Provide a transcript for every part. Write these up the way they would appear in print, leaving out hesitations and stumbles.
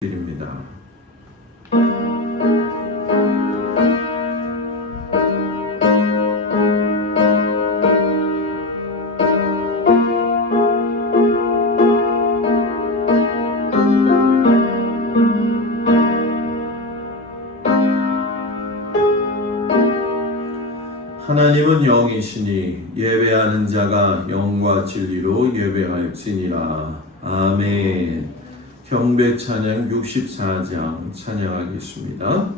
드립니다. 하나님은 영이시니 예배하는 자가 영과 진리로 예배할지니라. 아멘. 경배 찬양 64장 찬양하겠습니다.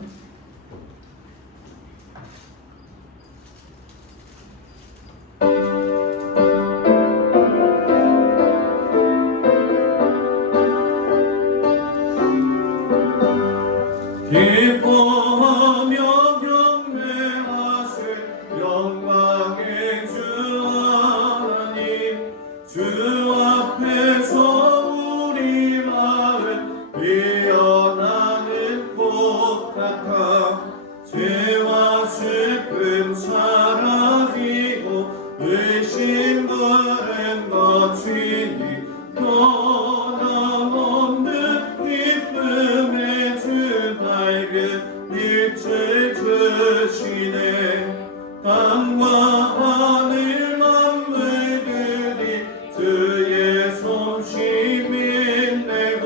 기뻐하며 경배하실 영광의 주 하나님, 주 앞에서 우리 마음 피어나는 꽃 같아 죄와 슬픔 사라지고 의심 부른 거치니 변함없는 기쁨의 주 밝은 빛을 주시네. 땅과 하늘 만물들이 주의 솜씨 빛내고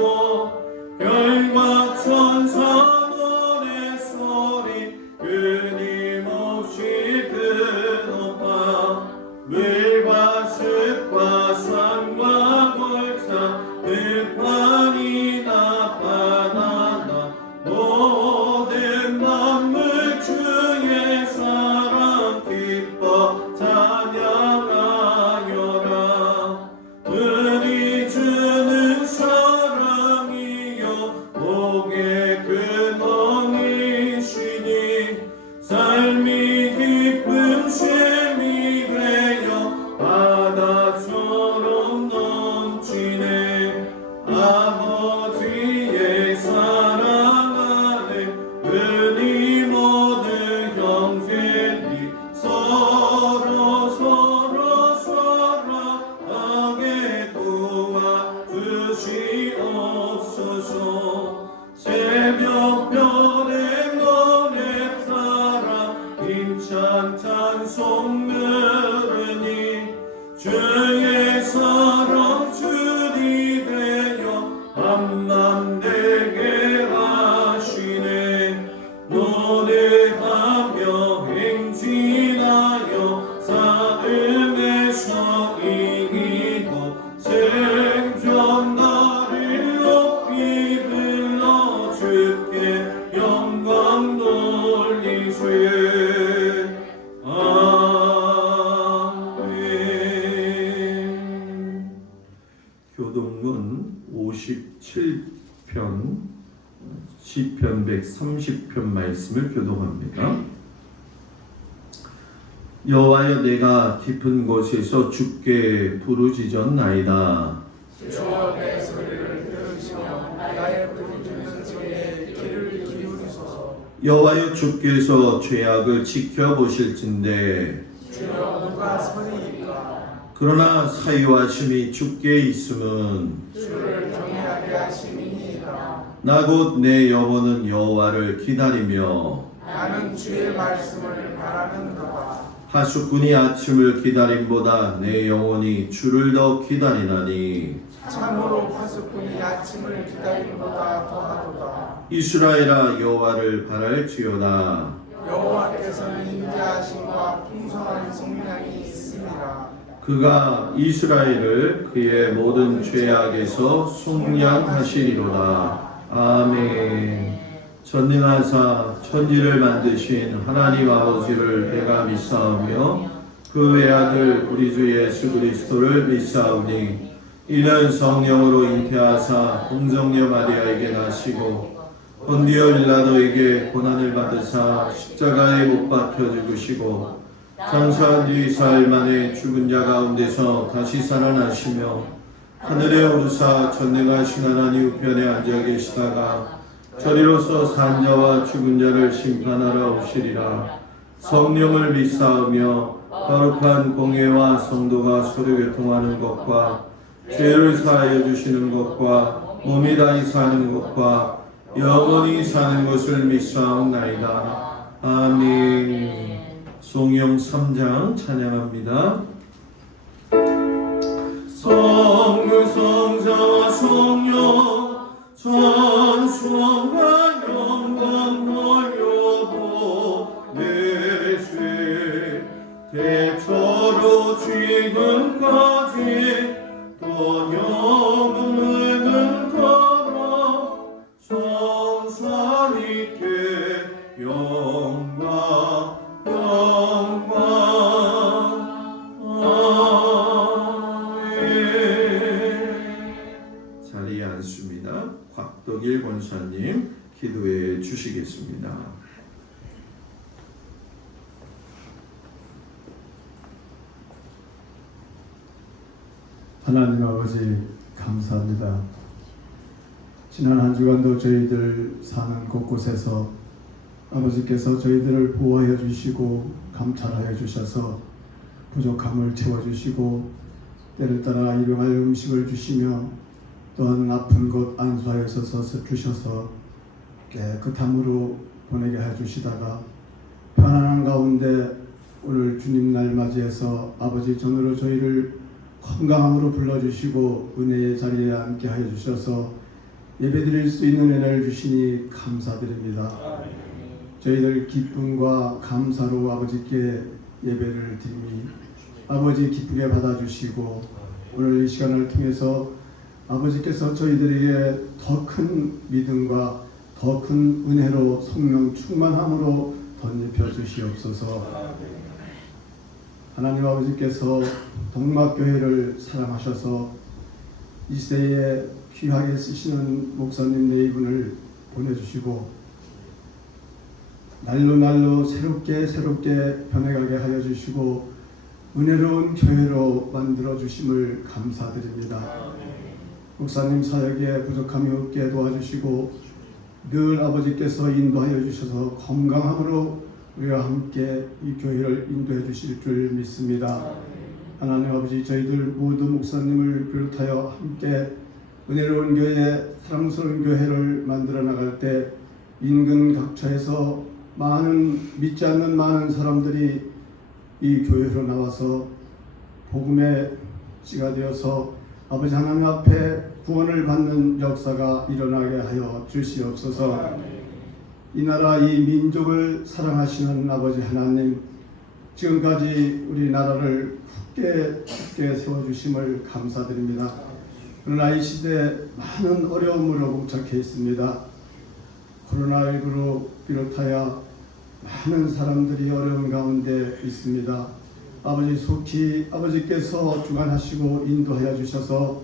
별과 천사 노래소리 끊임없이 드높아 물과 숲과 산과 골차 들판이나 바나나 모든 만물 주의 사랑 기뻐 찬양하여라. 은이 주는 사랑이요 복의 근원이시니 삶이 기쁜 샘이 되어 바다처럼 넘치네. 아버지의 사랑 안에 은이 모든 형제니 서로 사랑하게 도와주시옵소서. 새벽별의 노래 따라 힘찬 찬송 부르니 주의 사랑 주리 되어 함남되게 하시네. 노래하며 행진하여 사음에서 이기고 생전 나를 높이 불러 주께 영광 돌리세. 아멘. 교동문 57편 시편 130편 말씀을 교동합니다. 여호와여, 내가 깊은 곳에서 주께 부르짖었나이다. 주여, 내 소리를 들으시며 나의 부르짖는 소리에 귀를 기울이소서. 여호와여, 주께서 죄악을 지켜보실진대. 주여, 누가 선이니까. 그러나 사유하심이 주께 있음은 주를 경외하게 하심이니이다. 나 곧 내 영혼은 여호와를 기다리며 나는 주의 말씀을 바라는도다. 하수꾼이 아침을 기다림보다 내 영혼이 주를 더 기다리나니. 참으로 파수꾼이 아침을 기다림보다 더하도다. 이스라엘아, 여호와를 바랄지어다. 여호와께서는 인자하심과 풍성한 성량이 있습니다. 그가 이스라엘을 그의 모든 죄악에서 속량하시리로다. 아멘. 전능하사 천지를 만드신 하나님 아버지를 내가 믿사오며 그 외아들 우리 주 예수 그리스도를 믿사오니 이는 성령으로 잉태하사 동정녀 마리아에게 나시고 본디오 빌라도에게 고난을 받으사 십자가에 못 박혀 죽으시고 장사한 지 4일 만에 죽은 자 가운데서 다시 살아나시며 하늘에 오르사 전능하신 하나님 우편에 앉아 계시다가 저리로서 산 자와 죽은 자를 심판하러 오시리라. 성령을 믿사오며 거룩한 공예와 성도가 서로 교통하는 것과 죄를 사하여 주시는 것과 몸이 다이 사는 것과 영원히 사는 것을 믿사옵나이다. 아멘. 송영 3장 찬양합니다. 성부 성자와 성령 전수와 영광 돌려고 내세 대처로 지금까지 또 영원을 걸어 성삼위께 영광 영광 자리에 앉습니다. 곽덕일 권사님 기도해 주시겠습니다. 하나님 아버지 감사합니다. 지난 한 주간도 저희들 사는 곳곳에서 아버지께서 저희들을 보호하여 주시고 감찰하여 주셔서 부족함을 채워주시고 때를 따라 일용할 음식을 주시며 또한 아픈 곳 안수하여 주셔서 깨끗함으로 보내게 해주시다가 편안한 가운데 오늘 주님 날 맞이해서 아버지 전으로 저희를 건강함으로 불러주시고 은혜의 자리에 앉게 하여 주셔서 예배드릴 수 있는 은혜를 주시니 감사드립니다. 저희들 기쁨과 감사로 아버지께 예배를 드리니 아버지 기쁘게 받아주시고 오늘 이 시간을 통해서 아버지께서 저희들에게 더 큰 믿음과 더 큰 은혜로 성령 충만함으로 덧입혀 주시옵소서. 하나님 아버지께서 동막교회를 사랑하셔서 이 시대에 귀하게 쓰시는 목사님 네 분을 보내주시고 날로 새롭게 변해가게 하여 주시고 은혜로운 교회로 만들어 주심을 감사드립니다. 목사님 사역에 부족함이 없게 도와주시고 늘 아버지께서 인도하여 주셔서 건강함으로 우리와 함께 이 교회를 인도해 주실 줄 믿습니다. 하나님 아버지 저희들 모두 목사님을 비롯하여 함께 은혜로운 교회, 사랑스러운 교회를 만들어 나갈 때 인근 각처에서 믿지 않는 많은 사람들이 이 교회로 나와서 복음의 씨가 되어서 아버지 하나님 앞에 구원을 받는 역사가 일어나게 하여 주시옵소서. 이 나라 이 민족을 사랑하시는 아버지 하나님, 지금까지 우리 나라를 굳게 세워주심을 감사드립니다. 그러나 이 시대에 많은 어려움으로 봉착해 있습니다. 코로나19로 비롯하여 많은 사람들이 어려운 가운데 있습니다. 아버지 속히 아버지께서 주관하시고 인도하여 주셔서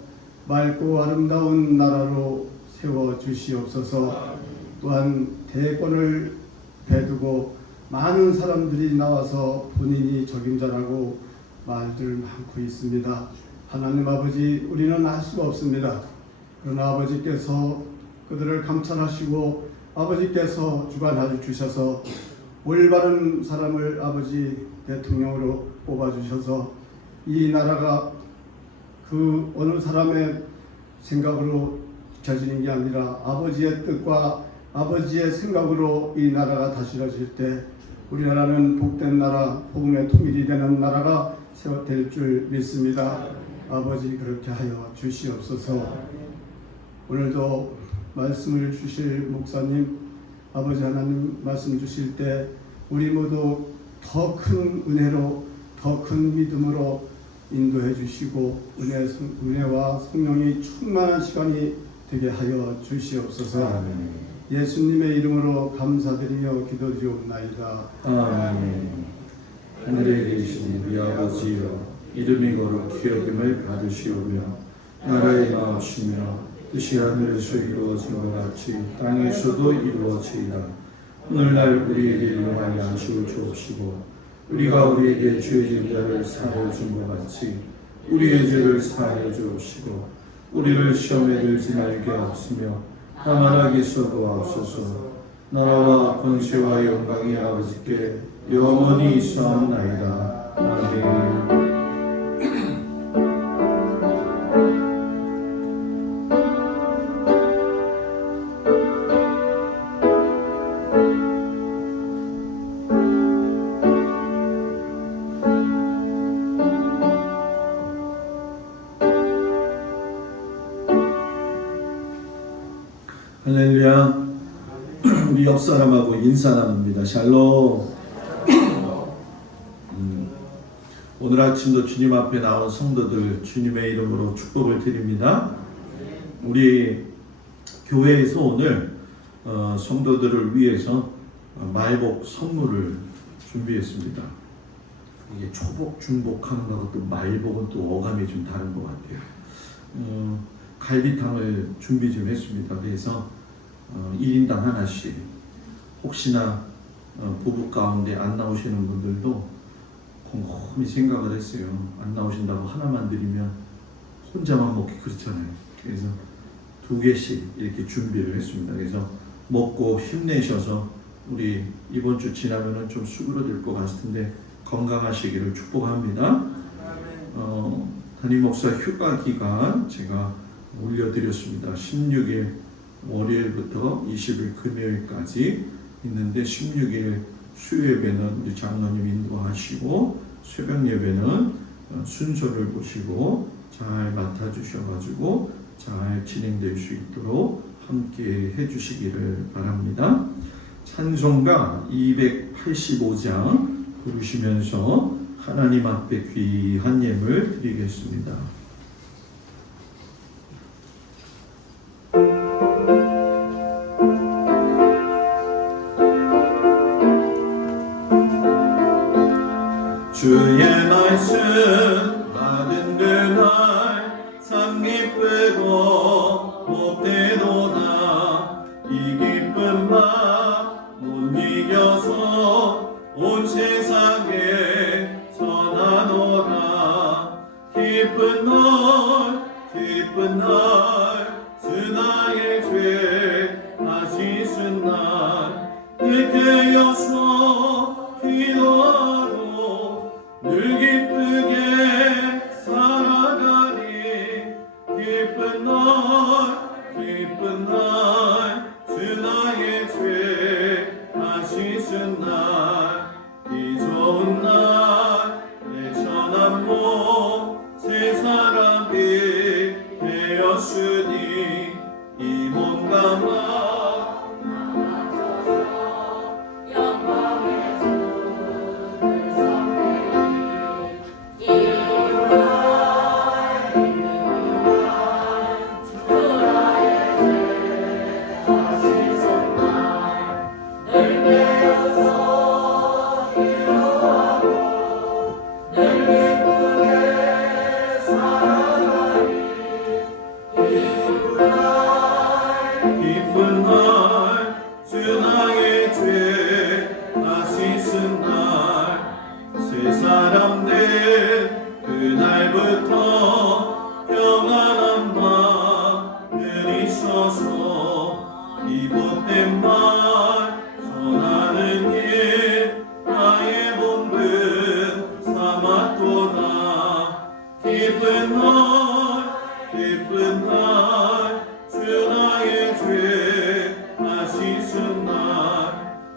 맑고 아름다운 나라로 세워 주시옵소서. 또한 대권을 배두고 많은 사람들이 나와서 본인이 적임자라고 말들 많고 있습니다. 하나님 아버지 우리는 알 수가 없습니다. 그러나 아버지께서 그들을 감찰하시고 아버지께서 주관하여 주셔서 올바른 사람을 아버지 대통령으로 뽑아주셔서 이 나라가 그 어느 사람의 생각으로 지켜지는 게 아니라 아버지의 뜻과 아버지의 생각으로 이 나라가 다스려질 때 우리나라는 복된 나라, 복음의 통일이 되는 나라가 될 줄 믿습니다. 아버지 그렇게 하여 주시옵소서. 오늘도 말씀을 주실 목사님, 아버지 하나님 말씀 주실 때 우리 모두 더 큰 은혜로 더 큰 믿음으로 인도해 주시고 은혜와 성령이 충만한 시간이 되게 하여 주시옵소서. 아멘. 예수님의 이름으로 감사드리며 기도드리옵나이다. 아멘. 하늘에 계신 우리 아버지여, 이름이 거룩히 여김을 받으시오며 나라의 나옵시며 뜻이 하늘에서 이루어진 것 같이 땅에서도 이루어지이다. 오늘날 우리에게 일용할 양식을 주옵시고 우리가 우리에게 죄 지은 자를 사하여 준 것 같이 우리의 죄를 사하여 주옵시고 우리를 시험에 들지 말게 하옵시며 다만 악에서 도와옵소서. 나라와 권세와 영광이 아버지께 영원히 있사옵나이다. 아멘. 할렐루야. 우리 옆 사람하고 인사 나눕니다. 샬롬. 오늘 아침도 주님 앞에 나온 성도들 주님의 이름으로 축복을 드립니다. 우리 교회에서 오늘 성도들을 위해서 말복 선물을 준비했습니다. 이게 초복, 중복 하는 거하고 또 말복은 또 어감이 좀 다른 것 같아요. 갈비탕을 준비 좀 했습니다. 그래서 1인당 하나씩, 혹시나 부부 가운데 안 나오시는 분들도 곰곰이 생각을 했어요. 안 나오신다고 하나만 드리면 혼자만 먹기 그렇잖아요. 그래서 2개씩 이렇게 준비를 했습니다. 그래서 먹고 힘내셔서 우리 이번 주 지나면은 좀 수그러들 것 같은데 건강하시기를 축복합니다. 담임 목사 휴가 기간 제가 올려드렸습니다. 16일 월요일부터 20일 금요일까지 있는데 16일 수요 예배는 우리 장로님 인도하시고 새벽 예배는 순서를 보시고 잘 맡아주셔가지고 잘 진행될 수 있도록 함께 해주시기를 바랍니다. 찬송가 285장 부르시면서 하나님 앞에 귀한 예물 드리겠습니다. 주의 말씀 받은 그날 참 기쁘고 복되도다. 이 기쁜 맘 못 이겨서 온 세상에 전하노라. 기쁜 날 주 나의 죄 다시 쓴 날 느껴서 기도하고 늘 기쁘게 살아가니. 기쁜 날 주 나의 죄 다시 쓴 날 이 좋은 날 내 천한 몸 새 사람이 되었으니 이 몸과 마음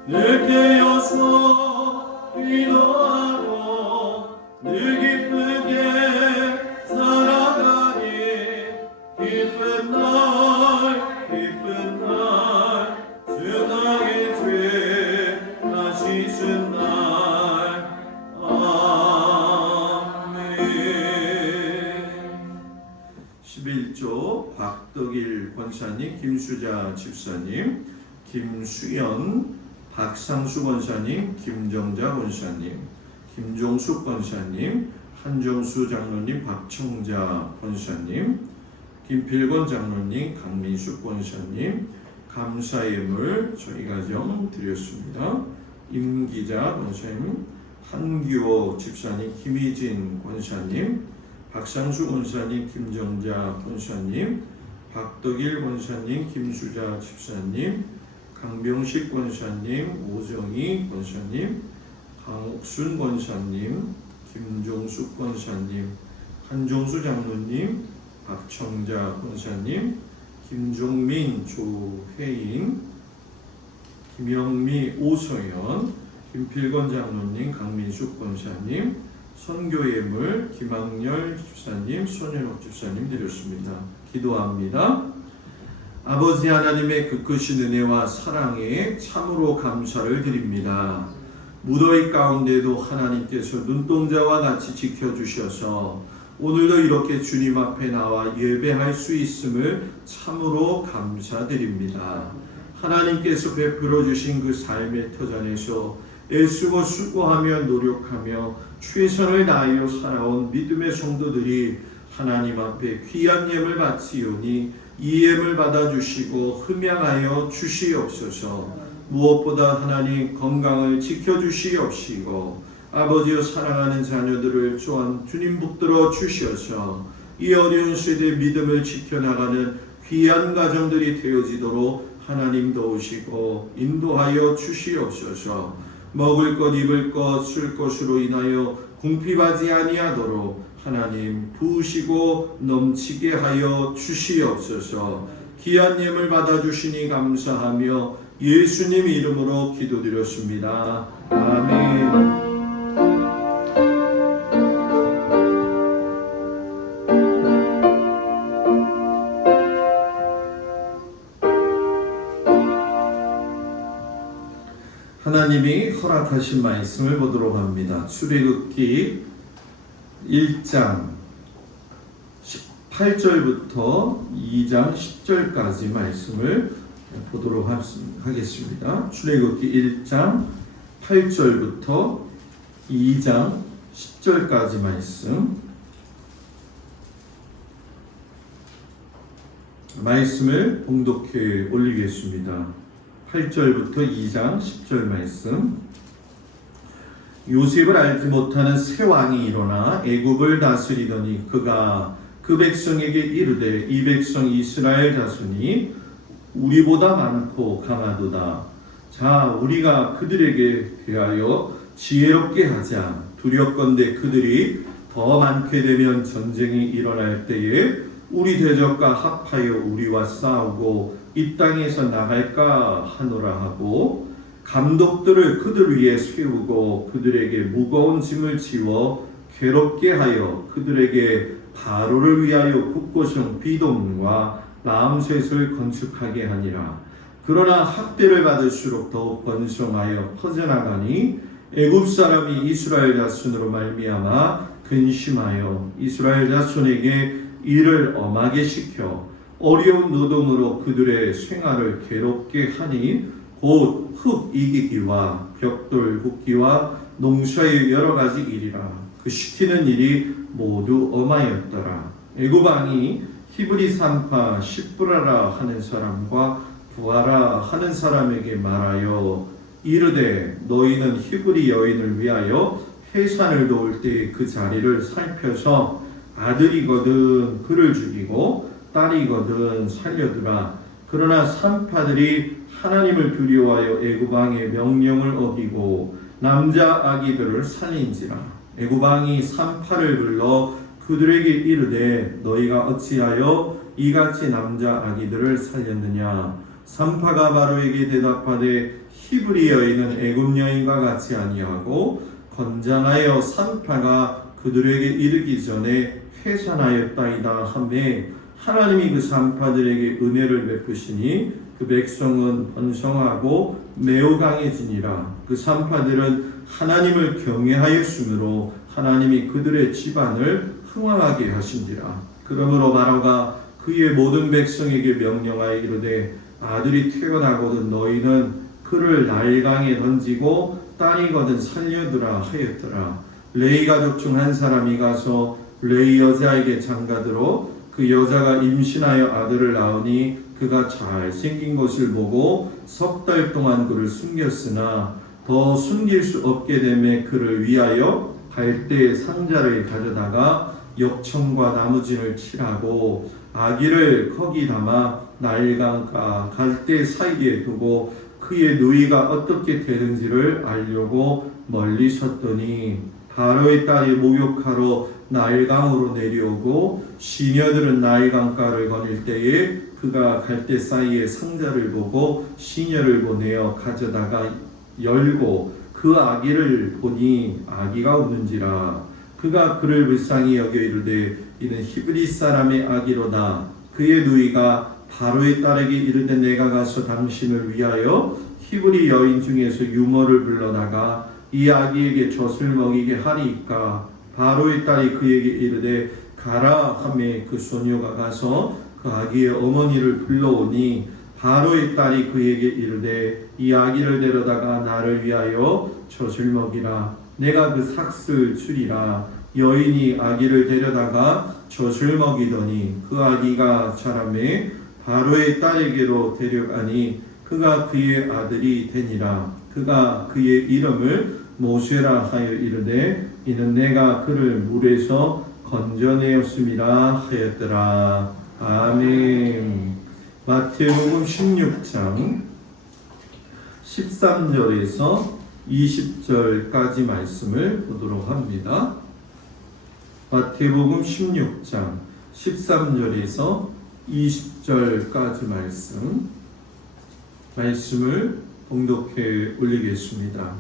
느껴서 기도하고 늘 기쁘게 살아가니. 기쁜 날 주 나의 죄 다시 쓴 날. 아멘. 11조 박덕일 권사님, 김수자 집사님, 김수연 박상수 권사님, 김정자 권사님, 김종숙 권사님, 한정수 장로님, 박청자 권사님, 김필권 장로님, 강민숙 권사님, 감사예물 저희 가정 드렸습니다. 임기자 권사님, 한규호 집사님, 김희진 권사님, 박상수 권사님, 김정자 권사님, 박덕일 권사님, 김수자 집사님, 강병식 권사님, 오정희 권사님, 강옥순 권사님, 김종숙 권사님, 한종수 장로님, 박청자 권사님, 김종민, 조혜인, 김영미, 오서연, 김필건 장로님, 강민숙 권사님, 선교예물 김학렬 집사님, 손현옥 집사님 드렸습니다. 기도합니다. 아버지 하나님의 그 크신 은혜와 사랑에 참으로 감사를 드립니다. 무더위 가운데도 하나님께서 눈동자와 같이 지켜주셔서 오늘도 이렇게 주님 앞에 나와 예배할 수 있음을 참으로 감사드립니다. 하나님께서 베풀어 주신 그 삶의 터전에서 애쓰고 수고하며 노력하며 최선을 다하여 살아온 믿음의 성도들이 하나님 앞에 귀한 예물 바치오니 이 예물 받아주시고 흠양하여 주시옵소서. 무엇보다 하나님 건강을 지켜주시옵시고 아버지여 사랑하는 자녀들을 또한 주님 붙들어 주셔서 이 어려운 시대에 믿음을 지켜나가는 귀한 가정들이 되어지도록 하나님 도우시고 인도하여 주시옵소서. 먹을 것 입을 것 쓸 것으로 인하여 궁핍하지 아니하도록 하나님 부으시고 넘치게 하여 주시옵소서. 귀한 예물 받아주시니 감사하며 예수님 이름으로 기도드렸습니다. 아멘. 하나님이 허락하신 말씀을 보도록 합니다. 출애굽기 1장 18절부터 2장 10절까지 말씀을 보도록 하겠습니다. 출애굽기 1장 8절부터 2장 10절까지 말씀을 봉독해 올리겠습니다. 8절부터 2장 10절 말씀. 요셉을 알지 못하는 새 왕이 일어나 애굽을 다스리더니 그가 그 백성에게 이르되 이 백성 이스라엘 자손이 우리보다 많고 강하도다. 자 우리가 그들에게 대하여 지혜롭게 하자. 두렵건대 그들이 더 많게 되면 전쟁이 일어날 때에 우리 대적과 합하여 우리와 싸우고 이 땅에서 나갈까 하노라 하고 감독들을 그들 위에 세우고 그들에게 무거운 짐을 지워 괴롭게 하여 그들에게 바로를 위하여 국고성 비돔과 라암셋을 건축하게 하니라. 그러나 학대를 받을수록 더욱 번성하여 퍼져나가니 애굽 사람이 이스라엘 자손으로 말미암아 근심하여 이스라엘 자손에게 일을 엄하게 시켜 어려운 노동으로 그들의 생활을 괴롭게 하니 곧 흙 이기기와 벽돌 굽기와 농사의 여러 가지 일이라. 그 시키는 일이 모두 엄하였더라. 애굽 왕이 히브리 산파 십브라라 하는 사람과 부하라 하는 사람에게 말하여 이르되 너희는 히브리 여인을 위하여 회산을 도울 때에 그 자리를 살펴서 아들이거든 그를 죽이고 딸이거든 살려두라. 그러나 산파들이 하나님을 두려워하여 애굽 왕의 명령을 어기고 남자 아기들을 살린지라. 애굽 왕이 산파를 불러 그들에게 이르되 너희가 어찌하여 이같이 남자 아기들을 살렸느냐. 산파가 바로에게 대답하되 히브리 여인은 애굽 여인과 같이 아니하고 건장하여 산파가 그들에게 이르기 전에 회산하였다이다 하매 하나님이 그 산파들에게 은혜를 베푸시니 그 백성은 번성하고 매우 강해지니라. 그 산파들은 하나님을 경외하였으므로 하나님이 그들의 집안을 흥왕하게 하신지라. 그러므로 바로가 그의 모든 백성에게 명령하여 이르되 아들이 태어나거든 너희는 그를 나일강에 던지고 딸이거든 살려두라 하였더라. 레위 가족 중 한 사람이 가서 레위 여자에게 장가들어 그 여자가 임신하여 아들을 낳으니 그가 잘생긴 것을 보고 석 달 동안 그를 숨겼으나 더 숨길 수 없게 되매 그를 위하여 갈대의 상자를 가져다가 역청과 나무진을 칠하고 아기를 거기 담아 나일강과 갈대 사이에 두고 그의 누이가 어떻게 되는지를 알려고 멀리 섰더니 바로의 딸이 목욕하러 나일강으로 내려오고 시녀들은 나일강가를 거닐 때에 그가 갈대 사이에 상자를 보고 시녀를 보내어 가져다가 열고 그 아기를 보니 아기가 웃는지라. 그가 그를 불쌍히 여겨 이르되 이는 히브리 사람의 아기로다. 그의 누이가 바로의 딸에게 이르되 내가 가서 당신을 위하여 히브리 여인 중에서 유모를 불러다가 이 아기에게 젖을 먹이게 하리이까. 바로의 딸이 그에게 이르되 가라 하매 그 소녀가 가서 그 아기의 어머니를 불러오니 바로의 딸이 그에게 이르되 이 아기를 데려다가 나를 위하여 젖을 먹이라. 내가 그 삭슬 주리라. 여인이 아기를 데려다가 젖을 먹이더니 그 아기가 자라매 바로의 딸에게로 데려가니 그가 그의 아들이 되니라. 그가 그의 이름을 모세라 하여 이르되 이는 내가 그를 물에서 건져내었음이라 하였더라. 아멘. 마태복음 16장 13절에서 20절까지 말씀을 보도록 합니다. 마태복음 16장 13절에서 20절까지 말씀을 봉독해 올리겠습니다.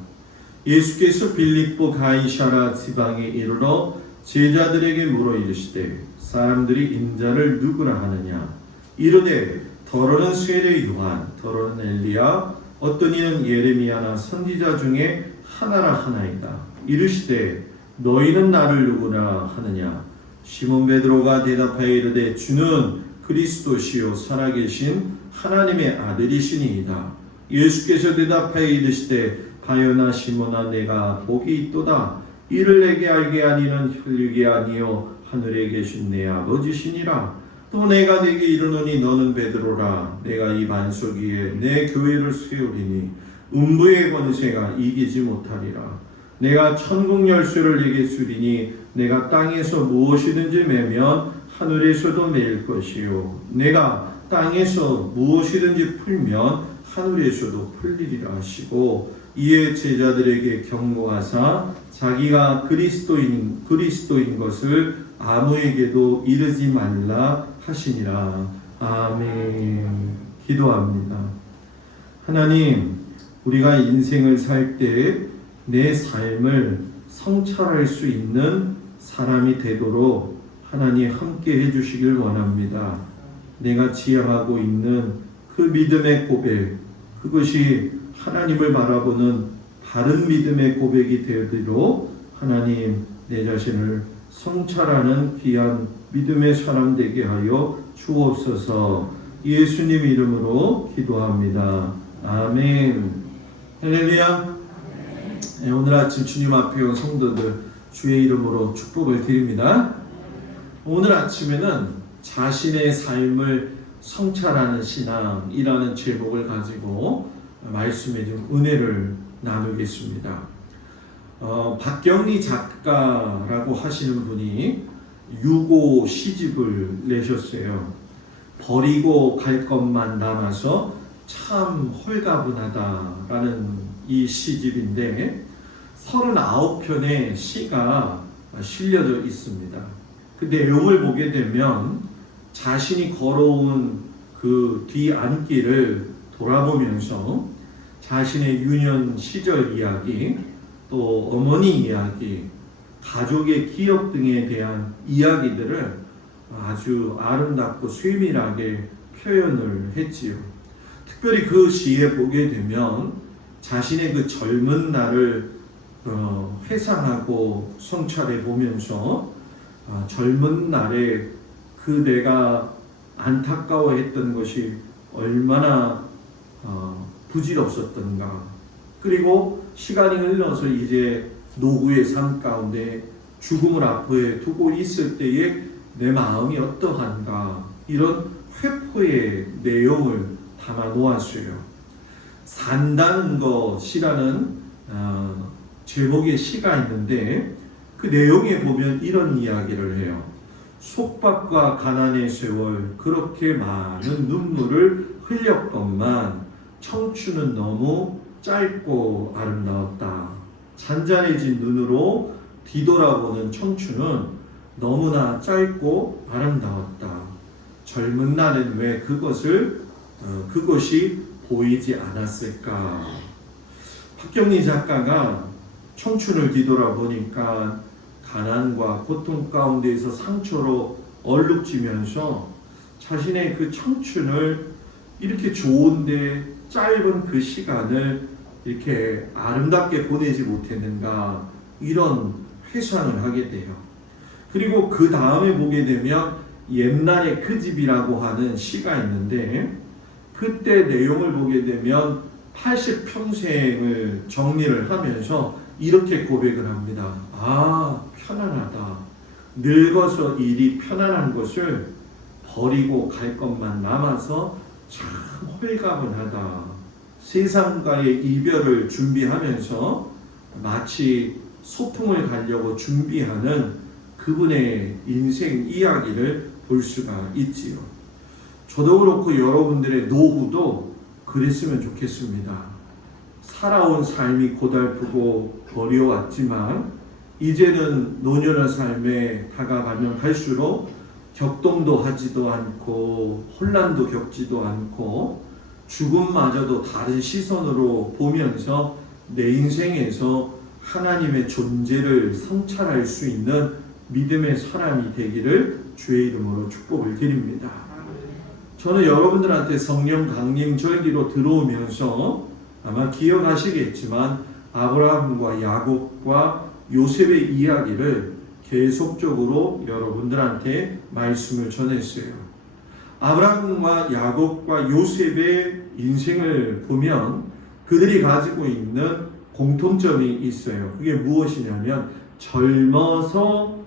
예수께서 빌립보 가이사랴 지방에 이르러 제자들에게 물어 이르시되 사람들이 인자를 누구라 하느냐. 이르되 더러는 세례 요한, 더러는 엘리야, 어떤 이는 예레미야나 선지자 중에 하나라 하나이다. 이르시되 너희는 나를 누구라 하느냐. 시몬 베드로가 대답하여 이르되 주는 그리스도시요 살아계신 하나님의 아들이시니이다. 예수께서 대답하여 이르시되 바요나 시몬아 내가 복이 있도다. 이를 내게 알게 하니는 혈육이 아니요 하늘에 계신 내 아버지시니라. 또 내가 내게 이르노니 너는 베드로라. 내가 이 반석 위에 내 교회를 세우리니 음부의 권세가 이기지 못하리라. 내가 천국 열쇠를 내게 주리니 내가 땅에서 무엇이든지 매면 하늘에서도 매일 것이요 내가 땅에서 무엇이든지 풀면 하늘에서도 풀리리라 하시고 이에 제자들에게 경고하사 자기가 그리스도인 것을 아무에게도 이르지 말라 하시니라. 아멘. 기도합니다. 하나님, 우리가 인생을 살 때 내 삶을 성찰할 수 있는 사람이 되도록 하나님 함께 해주시길 원합니다. 내가 지향하고 있는 그 믿음의 고백, 그것이 하나님을 바라보는 바른 믿음의 고백이 되도록 하나님 내 자신을 성찰하는 귀한 믿음의 사람 되게 하여 주옵소서. 예수님 이름으로 기도합니다. 아멘. 할렐루야. 오늘 아침 주님 앞에 온 성도들 주의 이름으로 축복을 드립니다. 오늘 아침에는 자신의 삶을 성찰하는 신앙이라는 제목을 가지고 말씀에 좀 은혜를 나누겠습니다. 박경리 작가라고 하시는 분이 유고 시집을 내셨어요. 버리고 갈 것만 남아서 참 홀가분하다라는 이 시집인데 39편의 시가 실려져 있습니다. 그 내용을 보게 되면 자신이 걸어온 그 뒤안길을 돌아보면서 자신의 유년 시절 이야기, 또 어머니 이야기, 가족의 기억 등에 대한 이야기들을 아주 아름답고 세밀하게 표현을 했지요. 특별히 그 시에 보게 되면 자신의 그 젊은 날을 회상하고 성찰해 보면서 젊은 날에 그 내가 안타까워했던 것이 얼마나 부질없었던가, 그리고 시간이 흘러서 이제 노후의 삶 가운데 죽음을 앞에 두고 있을 때에 내 마음이 어떠한가, 이런 회포의 내용을 담아 놓았어요. 산다는 것이라는 제목의 시가 있는데 그 내용에 보면 이런 이야기를 해요. 속박과 가난의 세월, 그렇게 많은 눈물을 흘렸건만 청춘은 너무 짧고 아름다웠다. 잔잔해진 눈으로 뒤돌아보는 청춘은 너무나 짧고 아름다웠다. 젊은 날엔 왜 그것이 보이지 않았을까? 박경리 작가가 청춘을 뒤돌아보니까 가난과 고통 가운데에서 상처로 얼룩지면서 자신의 그 청춘을 이렇게 좋은데 짧은 그 시간을 이렇게 아름답게 보내지 못했는가, 이런 회상을 하게 돼요. 그리고 그 다음에 보게 되면 옛날에 그 집이라고 하는 시가 있는데, 그때 내용을 보게 되면 80평생을 정리를 하면서 이렇게 고백을 합니다. 아, 편안하다. 늙어서 일이 편안한 것을 버리고 갈 것만 남아서 참 홀가분하다. 세상과의 이별을 준비하면서 마치 소풍을 가려고 준비하는 그분의 인생 이야기를 볼 수가 있지요. 저도 그렇고 여러분들의 노후도 그랬으면 좋겠습니다. 살아온 삶이 고달프고 어려웠지만 이제는 노년의 삶에 다가가면 갈수록 격동도 하지도 않고 혼란도 겪지도 않고 죽음마저도 다른 시선으로 보면서 내 인생에서 하나님의 존재를 성찰할 수 있는 믿음의 사람이 되기를 주의 이름으로 축복을 드립니다. 저는 여러분들한테 성령 강림 절기로 들어오면서 아마 기억하시겠지만 아브라함과 야곱과 요셉의 이야기를 계속적으로 여러분들한테 말씀을 전했어요. 아브라함과 야곱과 요셉의 인생을 보면 그들이 가지고 있는 공통점이 있어요. 그게 무엇이냐면 젊어서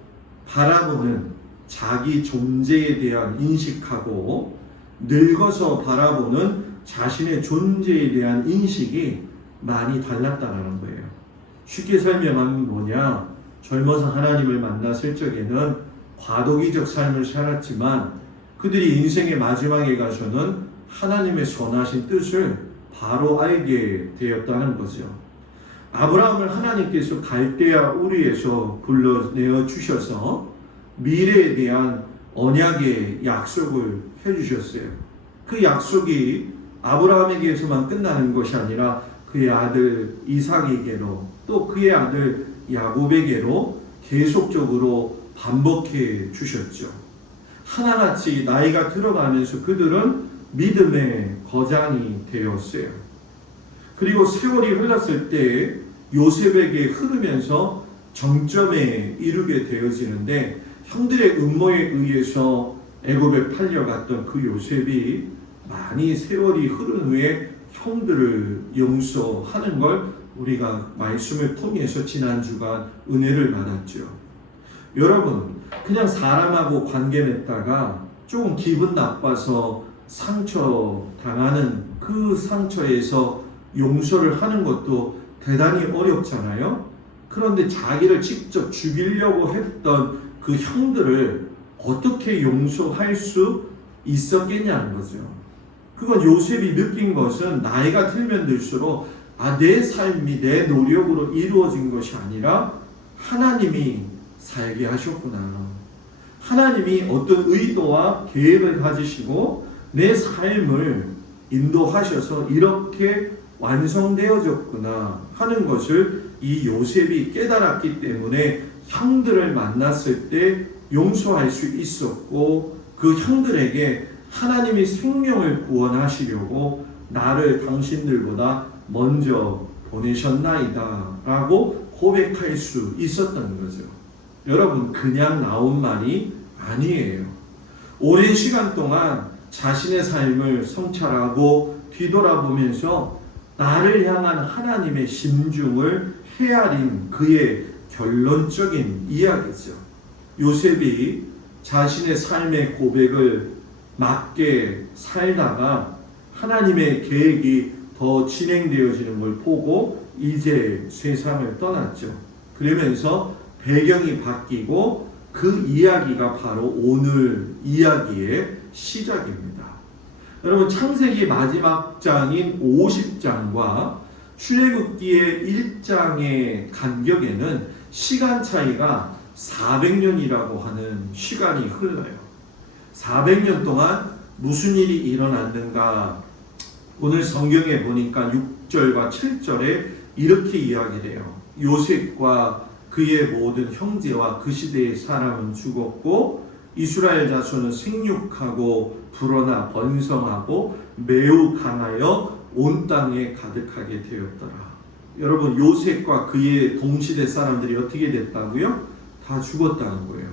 바라보는 자기 존재에 대한 인식하고 늙어서 바라보는 자신의 존재에 대한 인식이 많이 달랐다는 거예요. 쉽게 설명하면 뭐냐? 젊어서 하나님을 만났을 적에는 과도기적 삶을 살았지만 그들이 인생의 마지막에 가서는 하나님의 선하신 뜻을 바로 알게 되었다는 거죠. 아브라함을 하나님께서 갈대아 우리에서 불러내어 주셔서 미래에 대한 언약의 약속을 해주셨어요. 그 약속이 아브라함에게서만 끝나는 것이 아니라 그의 아들 이삭에게로 또 그의 아들 야곱에게로 계속적으로 반복해 주셨죠. 하나같이 나이가 들어가면서 그들은 믿음의 거장이 되었어요. 그리고 세월이 흘렀을 때 요셉에게 흐르면서 정점에 이르게 되어지는데, 형들의 음모에 의해서 애굽에 팔려갔던 그 요셉이 많이 세월이 흐른 후에 형들을 용서하는 걸 우리가 말씀을 통해서 지난 주간 은혜를 받았죠. 여러분, 그냥 사람하고 관계 맺다가 조금 기분 나빠서 상처 당하는 그 상처에서 용서를 하는 것도 대단히 어렵잖아요. 그런데 자기를 직접 죽이려고 했던 그 형들을 어떻게 용서할 수 있었겠냐는 거죠. 그건 요셉이 느낀 것은 나이가 들면 들수록 내 삶이 내 노력으로 이루어진 것이 아니라 하나님이 살게 하셨구나. 하나님이 어떤 의도와 계획을 가지시고 내 삶을 인도하셔서 이렇게 완성되어졌구나 하는 것을 이 요셉이 깨달았기 때문에 형들을 만났을 때 용서할 수 있었고, 그 형들에게 하나님이 생명을 구원하시려고 나를 당신들보다 먼저 보내셨나이다 라고 고백할 수 있었다는 거죠. 여러분, 그냥 나온 말이 아니에요. 오랜 시간 동안 자신의 삶을 성찰하고 뒤돌아보면서 나를 향한 하나님의 심중을 헤아린 그의 결론적인 이야기죠. 요셉이 자신의 삶의 고백을 맞게 살다가 하나님의 계획이 더 진행되어지는 걸 보고 이제 세상을 떠났죠. 그러면서 배경이 바뀌고 그 이야기가 바로 오늘 이야기의 시작입니다. 여러분, 창세기 마지막 장인 50장과 출애굽기의 1장의 간격에는 시간 차이가 400년이라고 하는 시간이 흘러요. 400년 동안 무슨 일이 일어났는가? 오늘 성경에 보니까 6절과 7절에 이렇게 이야기를 해요. 요셉과 그의 모든 형제와 그 시대의 사람은 죽었고 이스라엘 자손은 생육하고 불어나 번성하고 매우 강하여 온 땅에 가득하게 되었더라. 여러분, 요셉과 그의 동시대 사람들이 어떻게 됐다고요? 다 죽었다는 거예요.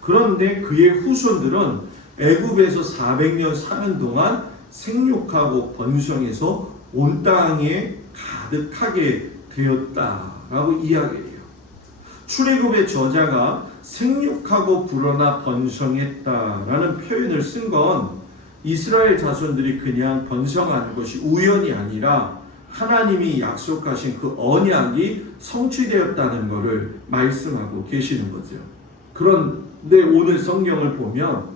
그런데 그의 후손들은 애굽에서 400년 사는 동안 생육하고 번성해서 온 땅에 가득하게 되었다라고 이야기해요. 출애굽의 저자가 생육하고 불어나 번성했다라는 표현을 쓴 건 이스라엘 자손들이 그냥 번성하는 것이 우연이 아니라 하나님이 약속하신 그 언약이 성취되었다는 것을 말씀하고 계시는 거죠. 그런데 오늘 성경을 보면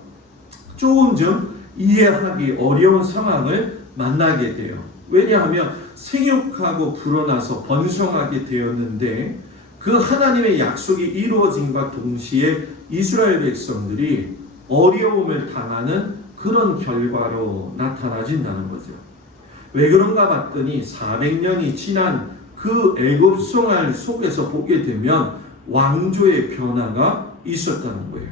조금 좀 이해하기 어려운 상황을 만나게 돼요. 왜냐하면 생육하고 불어나서 번성하게 되었는데 그 하나님의 약속이 이루어짐과 동시에 이스라엘 백성들이 어려움을 당하는 그런 결과로 나타나진다는 거죠. 왜 그런가 봤더니 400년이 지난 그 애굽 생활 속에서 보게 되면 왕조의 변화가 있었다는 거예요.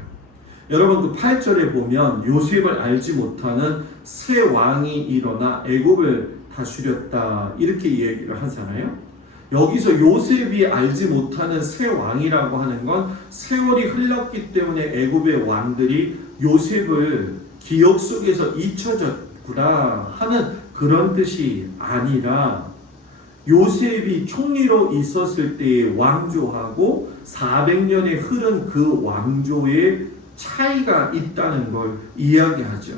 여러분, 그 8절에 보면 요셉을 알지 못하는 새 왕이 일어나 애굽을 다스렸다 이렇게 얘기를 하잖아요. 여기서 요셉이 알지 못하는 새 왕이라고 하는 건 세월이 흘렀기 때문에 애굽의 왕들이 요셉을 기억 속에서 잊혀졌구나 하는 그런 뜻이 아니라 요셉이 총리로 있었을 때의 왕조하고 400년에 흐른 그 왕조의 차이가 있다는 걸 이야기하죠.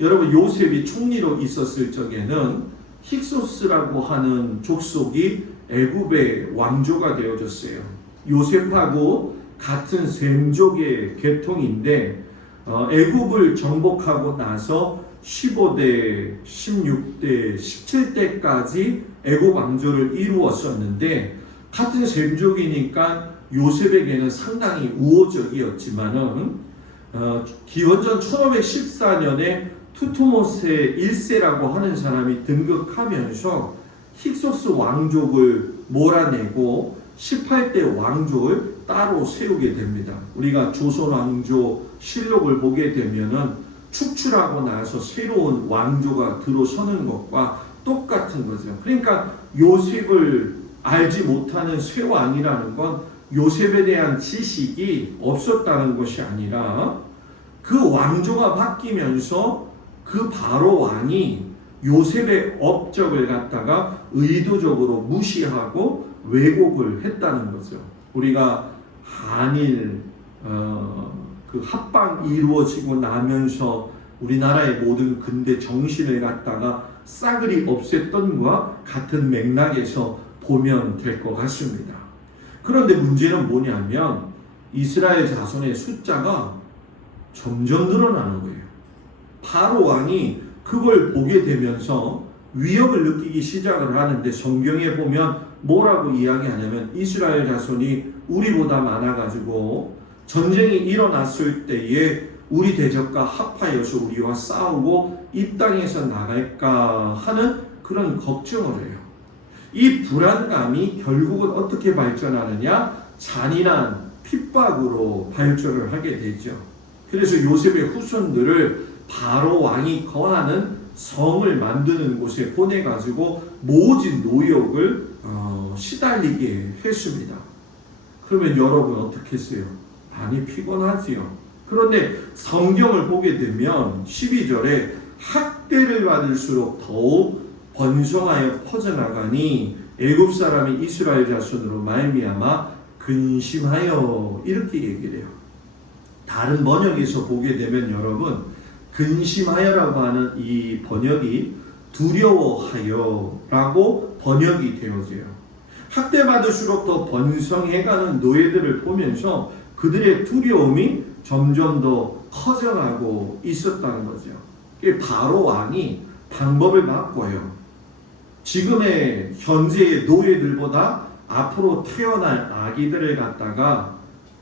여러분, 요셉이 총리로 있었을 적에는 힉소스라고 하는 족속이 애굽의 왕조가 되어졌어요. 요셉하고 같은 셈족의 계통인데 애굽을 정복하고 나서 15대, 16대, 17대까지 애굽 왕조를 이루었었는데 같은 셈족이니까 요셉에게는 상당히 우호적이었지만은 기원전 1514년에 투투모세 1세라고 하는 사람이 등극하면서 힉소스 왕족을 몰아내고 18대 왕족을 따로 세우게 됩니다. 우리가 조선 왕조 실록을 보게 되면은 축출하고 나서 새로운 왕조가 들어서는 것과 똑같은 거죠. 그러니까 요셉을 알지 못하는 새 왕이라는 건 요셉에 대한 지식이 없었다는 것이 아니라 그 왕조가 바뀌면서 그 바로 왕이 요셉의 업적을 갖다가 의도적으로 무시하고 왜곡을 했다는 거죠. 우리가 한일 그 합방이 이루어지고 나면서 우리나라의 모든 근대 정신을 갖다가 싸그리 없앴던 것과 같은 맥락에서 보면 될 것 같습니다. 그런데 문제는 뭐냐면 이스라엘 자손의 숫자가 점점 늘어나는 거예요. 바로 왕이 그걸 보게 되면서 위협을 느끼기 시작을 하는데 성경에 보면 뭐라고 이야기하냐면 이스라엘 자손이 우리보다 많아가지고 전쟁이 일어났을 때에 우리 대적과 합하여서 우리와 싸우고 이 땅에서 나갈까 하는 그런 걱정을 해요. 이 불안감이 결국은 어떻게 발전하느냐? 잔인한 핍박으로 발전을 하게 되죠. 그래서 요셉의 후손들을 바로 왕이 거하는 성을 만드는 곳에 보내가지고 모진 노역을 시달리게 했습니다. 그러면 여러분 어떻게 했어요? 많이 피곤하지요. 그런데 성경을 보게 되면 12절에 학대를 받을수록 더욱 번성하여 퍼져나가니 애굽 사람이 이스라엘 자손으로 말미암아 근심하여 이렇게 얘기를 해요. 다른 번역에서 보게 되면 여러분 근심하여라고 하는 이 번역이 두려워하여라고 번역이 되어져요. 학대받을수록 더 번성해가는 노예들을 보면서 그들의 두려움이 점점 더 커져가고 있었다는 거죠. 바로 왕이 방법을 바꿔요. 지금의 현재의 노예들보다 앞으로 태어날 아기들을 갖다가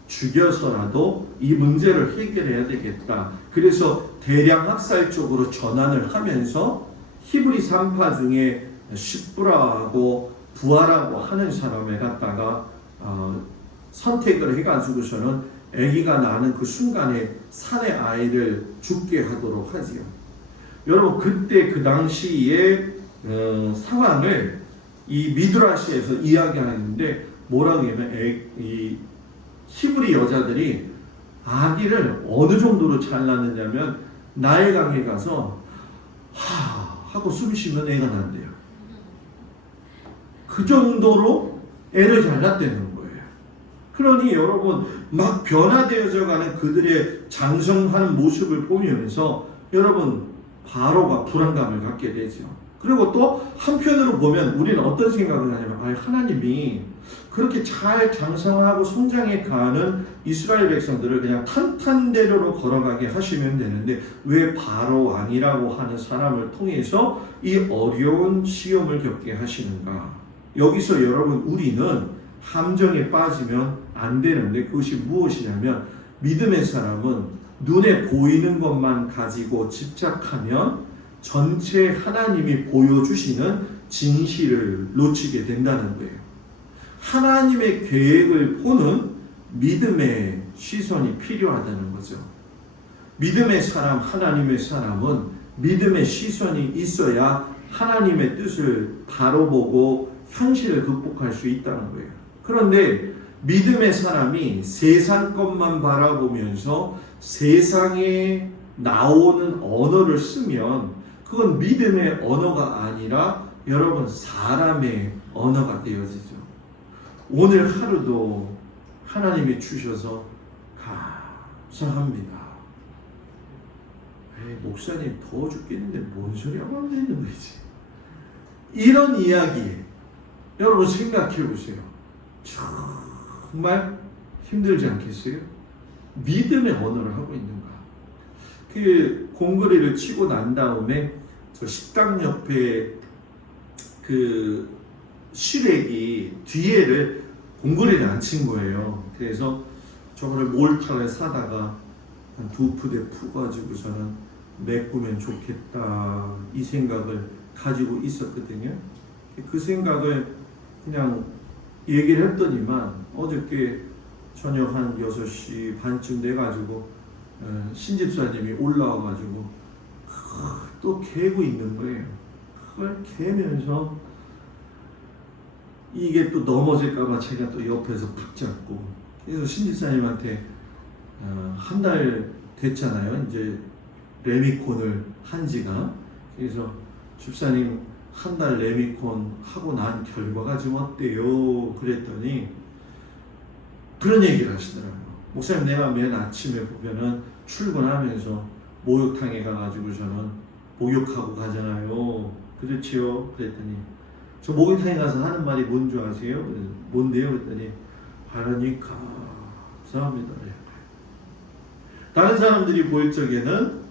죽여서라도 이 문제를 해결해야 되겠다. 그래서 대량 학살 쪽으로 전환을 하면서 히브리 3파 중에 십부라하고 부하라고 하는 사람을 갖다가 선택을 해가지고서는 아기가 나는 그 순간에 산의 아이를 죽게 하도록 하지요. 여러분 그때 그 당시의 상황을 이 미드라시에서 이야기하는데 뭐라고 하면 이 히브리 여자들이 아기를 어느 정도로 잘 낳느냐면 나일강에 가서 하고 숨 쉬면 애가 난대요. 그 정도로 애를 잘 낳았다는 거예요. 그러니 여러분 막 변화되어져 가는 그들의 장성하는 모습을 보면서 여러분 바로가 불안감을 갖게 되죠. 그리고 또 한편으로 보면 우리는 어떤 생각을 하냐면 하나님이 그렇게 잘 장성하고 성장해 가는 이스라엘 백성들을 그냥 탄탄대로로 걸어가게 하시면 되는데 왜 바로 왕이라고 하는 사람을 통해서 이 어려운 시험을 겪게 하시는가? 여기서 여러분 우리는 함정에 빠지면 안 되는데 그것이 무엇이냐면 믿음의 사람은 눈에 보이는 것만 가지고 집착하면 전체 하나님이 보여주시는 진실을 놓치게 된다는 거예요. 하나님의 계획을 보는 믿음의 시선이 필요하다는 거죠. 믿음의 사람, 하나님의 사람은 믿음의 시선이 있어야 하나님의 뜻을 바로 보고 현실을 극복할 수 있다는 거예요. 그런데 믿음의 사람이 세상 것만 바라보면서 세상에 나오는 언어를 쓰면 그건 믿음의 언어가 아니라 여러분 사람의 언어가 되어지죠. 오늘 하루도 하나님이 주셔서 감사합니다. 목사님 더워 죽겠는데 뭔 소리 하고 앉아 있는 거지? 이런 이야기 여러분 생각해 보세요. 정말 힘들지 않겠어요? 믿음의 언어를 하고 있는가? 그 공거리를 치고 난 다음에 저 식당 옆에 그 시래기 뒤에를 공거리를 안 친 거예요. 그래서 저거를 몰타를 사다가 한 2푸대 푸가지고서는 메꾸면 좋겠다 이 생각을 가지고 있었거든요. 그 생각을 그냥 얘기를 했더니만 어저께 저녁 한 6시 반쯤 돼가지고 신집사님이 올라와가지고 또 개고 있는 거예요. 그걸 개면서 이게 또 넘어질까봐 제가 또 옆에서 붙잡고 그래서 신집사님한테 한 달 됐잖아요. 이제 레미콘을 한 지가. 그래서 집사님 한 달 레미콘 하고 난 결과가 좀 어때요? 그랬더니 그런 얘기를 하시더라고요. 목사님 내가 맨 아침에 보면은 출근하면서 목욕탕에 가가지고 저는 목욕하고 가잖아요. 그렇지요? 그랬더니 저 목욕탕에 가서 하는 말이 뭔 줄 아세요? 뭔데요? 그랬더니 하나님 감사합니다. 다른 사람들이 볼 적에는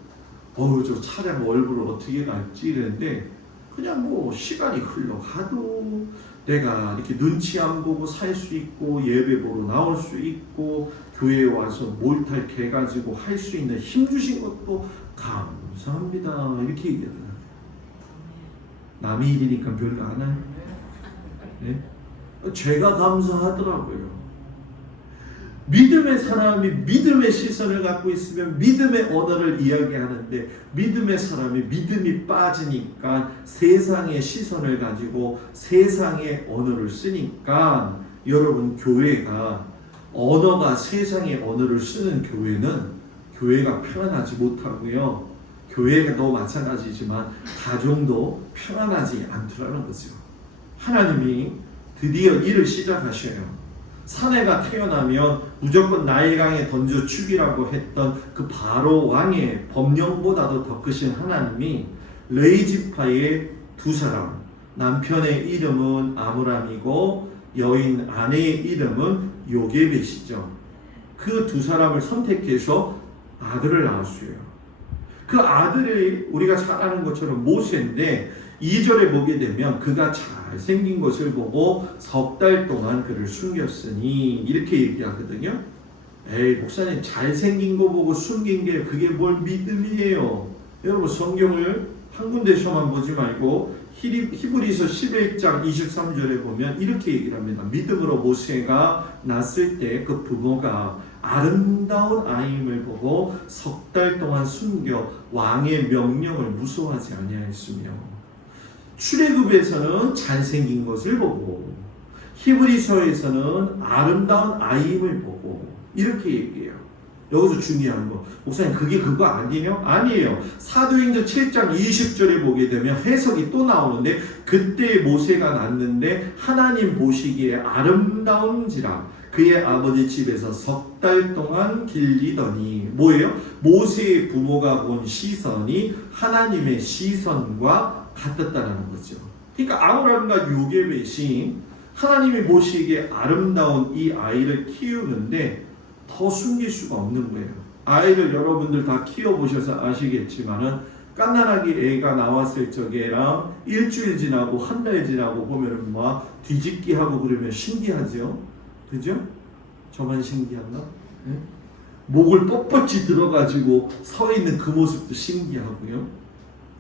저 차량 월급을 어떻게 갈지 이랬는데 그냥 뭐 시간이 흘러가도 내가 이렇게 눈치 안 보고 살 수 있고 예배 보러 나올 수 있고 교회에 와서 몰탈 개 가지고 할 수 있는 힘 주신 것도 감사합니다 이렇게 얘기하더라고요. 남의 일이니까 별거 안 해요. 네? 제가 감사하더라고요. 믿음의 사람이 믿음의 시선을 갖고 있으면 믿음의 언어를 이야기하는데 믿음의 사람이 믿음이 빠지니까 세상의 시선을 가지고 세상의 언어를 쓰니까 여러분 교회가 언어가 세상의 언어를 쓰는 교회가 편안하지 못하고요. 교회도 마찬가지지만 가정도 편안하지 않더라는 거죠. 하나님이 드디어 일을 시작하셔요. 사내가 태어나면 무조건 나일강에 던져 죽이라고 했던 그 바로 왕의 법령보다도 더 크신 하나님이 레이지파의 두 사람, 남편의 이름은 아므람이고 여인 아내의 이름은 요게벳이죠. 그 두 사람을 선택해서 아들을 낳았어요. 그 아들이 우리가 잘 아는 것처럼 모세인데 2절에 보게 되면 그가 잘생긴 것을 보고 석 달 동안 그를 숨겼으니 이렇게 얘기하거든요. 에이 목사님 잘생긴 거 보고 숨긴 게 그게 뭘 믿음이에요. 여러분 성경을 한 군데서만 보지 말고 히브리서 11장 23절에 보면 이렇게 얘기를 합니다. 믿음으로 모세가 낳았을 때 그 부모가 아름다운 아임을 보고 석 달 동안 숨겨 왕의 명령을 무서워하지 아니하였으며, 출애굽에서는 잘생긴 것을 보고 히브리서에서는 아름다운 아임을 보고 이렇게 얘기해요. 여기서 중요한 거, 목사님 그게 그거 아니에요? 아니에요. 사도행전 7장 20절에 보게 되면 해석이 또 나오는데, 그때 모세가 낳았는데 하나님 보시기에 아름다운지라 그의 아버지 집에서 석 달 동안 길리더니, 뭐예요? 모세의 부모가 본 시선이 하나님의 시선과 같았다는 거죠. 그러니까 아브라함과 요게벳이 하나님이 보시기에 아름다운 이 아이를 키우는데 더 숨길 수가 없는 거예요. 아이를 여러분들 다 키워보셔서 아시겠지만은, 깐난아기 애가 나왔을 적에랑 일주일 지나고 한 달 지나고 보면은 막 뒤집기 하고 그러면 신기하죠? 그죠? 저만 신기한가? 네? 목을 뻣뻣이 들어가지고 서 있는 그 모습도 신기하고요.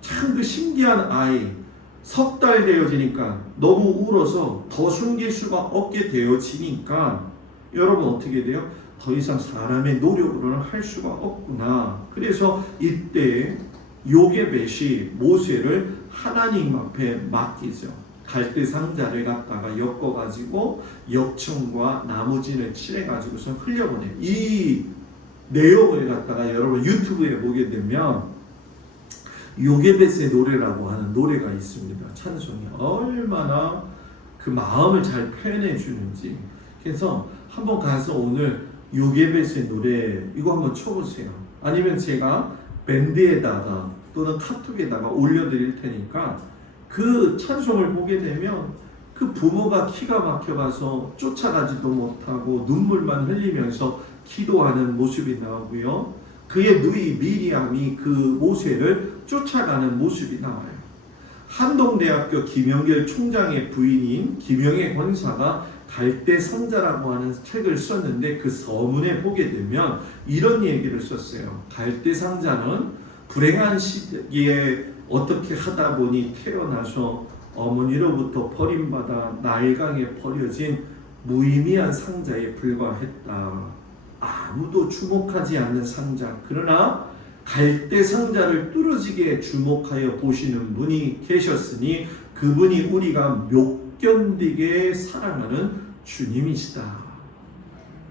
참 그 신기한 아이, 석 달 되어지니까 너무 울어서 더 숨길 수가 없게 되어지니까 여러분 어떻게 돼요? 더 이상 사람의 노력으로는 할 수가 없구나. 그래서 이때 요게벳이 모세를 하나님 앞에 맡기죠. 갈대 상자를 갖다가 엮어가지고 역청과 나무진을 칠해가지고서 흘려보내. 이 내용을 갖다가 여러분 유튜브에 보게 되면 요게벳의 노래라고 하는 노래가 있습니다. 찬송이 얼마나 그 마음을 잘 표현해 주는지. 그래서 한번 가서 오늘 요게벳의 노래 이거 한번 쳐보세요. 아니면 제가 밴드에다가 또는 카톡에다가 올려드릴 테니까 그 찬송을 보게 되면 그 부모가 기가 막혀가서 쫓아가지도 못하고 눈물만 흘리면서 기도하는 모습이 나오고요. 그의 누이 미리암이 그 모세를 쫓아가는 모습이 나와요. 한동대학교 김영길 총장의 부인인 김영애 권사가 갈대 상자라고 하는 책을 썼는데, 그 서문에 보게 되면 이런 얘기를 썼어요. 갈대 상자는 불행한 시기에 어떻게 하다 보니 태어나서 어머니로부터 버림받아 나일강에 버려진 무의미한 상자에 불과했다. 아무도 주목하지 않는 상자. 그러나 갈대 상자를 뚫어지게 주목하여 보시는 분이 계셨으니 그분이 우리가 못 견디게 사랑하는 주님이시다.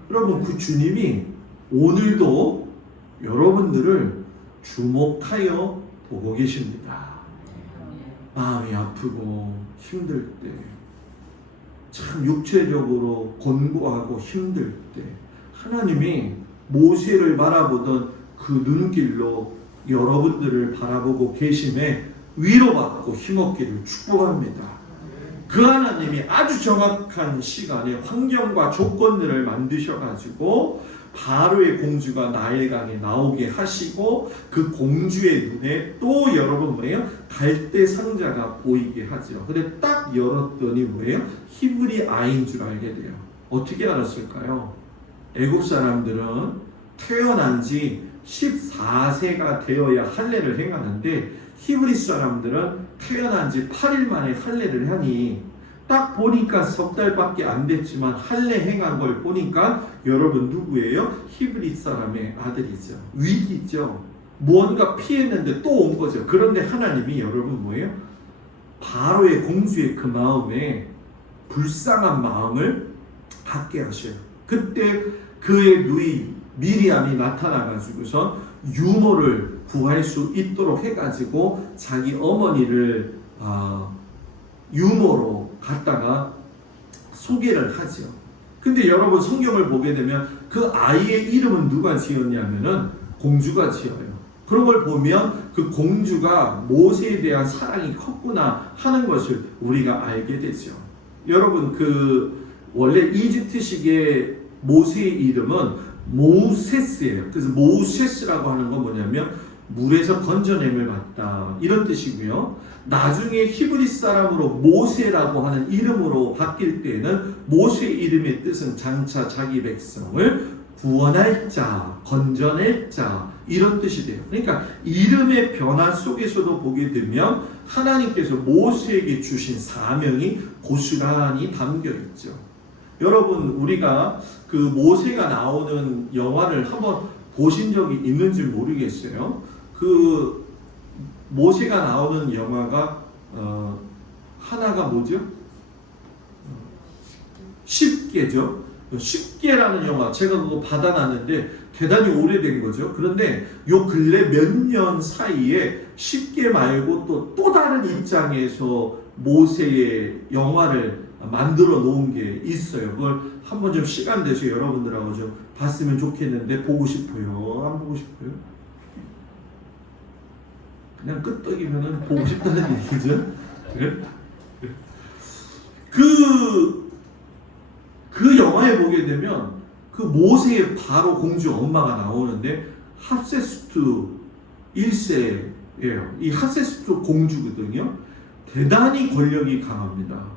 여러분, 그 주님이 오늘도 여러분들을 주목하여 보고 계십니다. 마음이 아프고 힘들 때, 참 육체적으로 곤고하고 힘들 때 하나님이 모세를 바라보던 그 눈길로 여러분들을 바라보고 계심에 위로받고 힘없기를 축복합니다. 그 하나님이 아주 정확한 시간에 환경과 조건들을 만드셔가지고 바로의 공주가 나일강에 나오게 하시고, 그 공주의 눈에 또 여러분 뭐예요? 갈대 상자가 보이게 하죠. 근데 딱 열었더니 뭐예요? 히브리 아이인 줄 알게 돼요. 어떻게 알았을까요? 애국 사람들은 태어난 지 14세가 되어야 할례를 행하는데, 히브리 사람들은 태어난 지 8일 만에 할례를 하니, 딱 보니까 석 달밖에 안 됐지만 할례 행한 걸 보니까 여러분 누구예요? 히브리 사람의 아들이죠. 위기죠. 뭔가 피했는데 또 온 거죠. 그런데 하나님이 여러분 뭐예요? 바로의 공주의 그 마음에 불쌍한 마음을 갖게 하셔요. 그때 그의 누이 미리암이 나타나가지고서 유모를 구할 수 있도록 해가지고 자기 어머니를 유모로 갖다가 소개를 하죠. 근데 여러분 성경을 보게 되면 그 아이의 이름은 누가 지었냐면은 공주가 지어요. 그런 걸 보면 그 공주가 모세에 대한 사랑이 컸구나 하는 것을 우리가 알게 되죠. 여러분 그 원래 이집트식의 모세의 이름은 모세스예요. 그래서 모세스라고 하는 건 뭐냐면 물에서 건져냄을 받다 이런 뜻이고요. 나중에 히브리 사람으로 모세라고 하는 이름으로 바뀔 때에는 모세의 이름의 뜻은 장차 자기 백성을 구원할 자, 건져낼 자 이런 뜻이 돼요. 그러니까 이름의 변화 속에서도 보게 되면 하나님께서 모세에게 주신 사명이 고스란히 담겨 있죠. 여러분 우리가 그 모세가 나오는 영화를 한번 보신 적이 있는지 모르겠어요. 그 모세가 나오는 영화가 하나가 뭐죠? 십계죠. 십계라는 영화 제가 그거 받아놨는데 대단히 오래된 거죠. 그런데 요 근래 몇 년 사이에 십계 말고 또 다른 입장에서 모세의 영화를 만들어 놓은 게 있어요. 그걸 한번 좀 시간 되서 여러분들하고 좀 봤으면 좋겠는데 보고 싶어요. 안 보고 싶어요? 그냥 끄떡이면은 보고 싶다는 얘기죠. 그 영화에 보게 되면 그 모세의 바로 공주 엄마가 나오는데 핫세스투 1세예요. 이 핫세스투 공주거든요. 대단히 권력이 강합니다.